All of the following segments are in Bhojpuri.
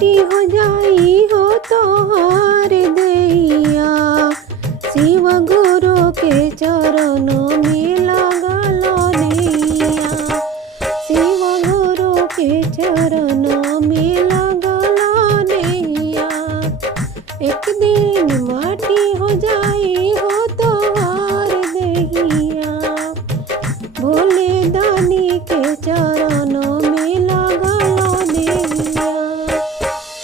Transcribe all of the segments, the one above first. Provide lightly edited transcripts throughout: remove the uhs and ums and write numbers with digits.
माटी हो जाई हो तोहार दैया। शिव गुरु के चरणों में लगलो नैया। शिव गुरु के चरणों में लगलो नैया। एक दिन माटी हो जाई हो तोहार दैया। भोले दानी के चरणों में लगलो नैया।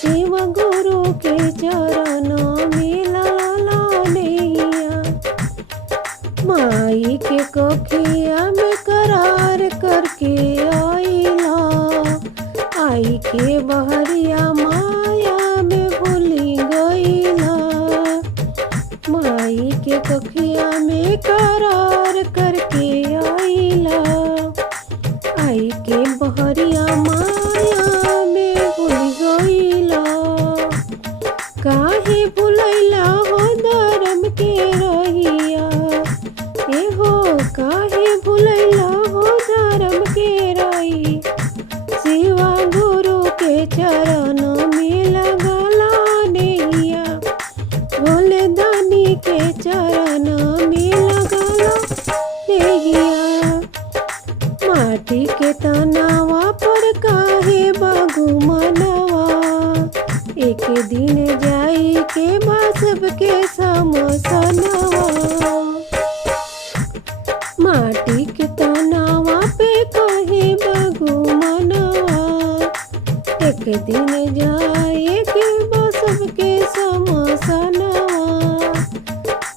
शिव गुरु के चरणों में लगलो नैया। माई के कोखिया में करार करके आइला। आई के बहरिया माया में भूली गईला। माई के कोखिया में करार करके आइला। आई के बहरिया माया में भूल गईला। काहे भुलैला हो धर्म के रहिया। ए हो काहे भुलैला हो धर्म के रही। शिव गुरु के चरणों में लगलो नैया। भोले दानी के चरणों में लगलो नैया। माटी के तनावा पर काहे बागु मनवा। एक दिन जाई के बासब के समसनवा। माटी के तनावा पे काहे बागु मनवा। एक दिन जाए के बासब के समसनवा।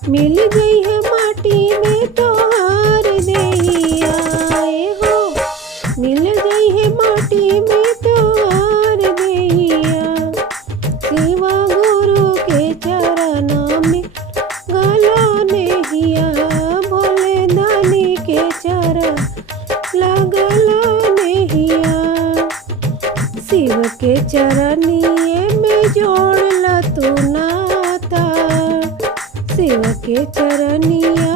मिल गई है माटी में तोहार दैया। हो मिल गई है माटी में तोहार दैया। शिव गुरु के चरणों में लगलो नैया। भोले दानी के चरण लगलो नैया। शिव के चरनिए में जोड़ला तू नाता। शिव के चरनिया